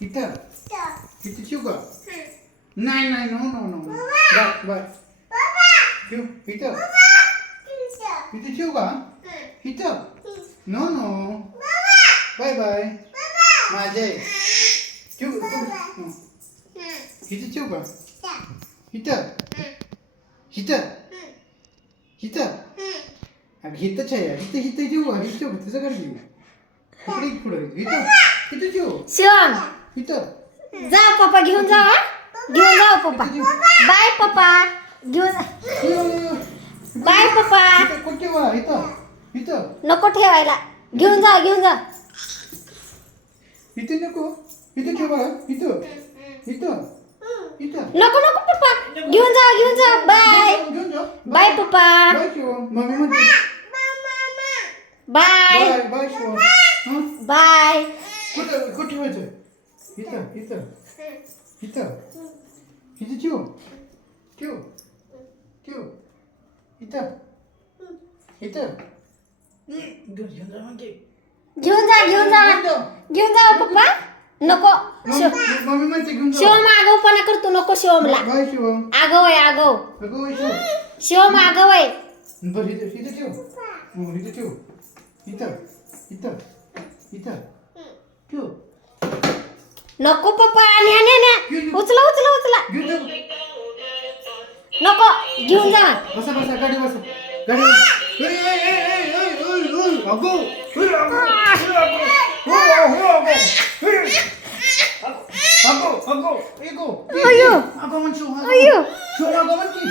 इथं इथं ठेवू का? नाही नाही no no no bye bye ठेव इथं इथं ठेवू का? इथं नो नो बाय बाय माझे ठेव इथं ठेवू का? इथं इथं इथं अगं इथंच आहे इथं इथं ठेवू का? इथं ठेव तुझं कर घेऊ इकडे पुढं इथं इथं ठेव शिवम इथं जा पप्पा घेऊन जा हा? घेऊन जाओ पप्पा बाय पप्पा घेऊन बाय पप्पा इथं कुठे ठेवा इथं इथं नको ठेवायला घेऊन जा इथे नको इथे ठेवा इथं इथं इथं नको नको पप्पा घेऊन जा बाय घेऊन जा बाय पप्पा बाय शिव मम्मी म्हणते बाय बाय बाय शिव हं बाय कुठं कुठे ठेवायचं इथं इथं इथं इथं ठेव ठेव ठेव इथं इथं घेऊन जा म्हणते घेऊन जा पप्पा नको मम्मी म्हणते घेऊन जा शिवम आगाऊपणा करतो नको शिवमला बाय शिव आगाऊ आहे आगाऊ अगं बाय शिव शिवम आगाऊ आहे बरं इथं इथं ठेव इथं ठेव इथं इथं इथं ठेव नको पप्पा आणि उचला घेऊन जा नको घेऊन जा बसा बसा गाडी बसा गाडी अगो अगो अगो एगो अयो अगो म्हणतो अयो अगो म्हणती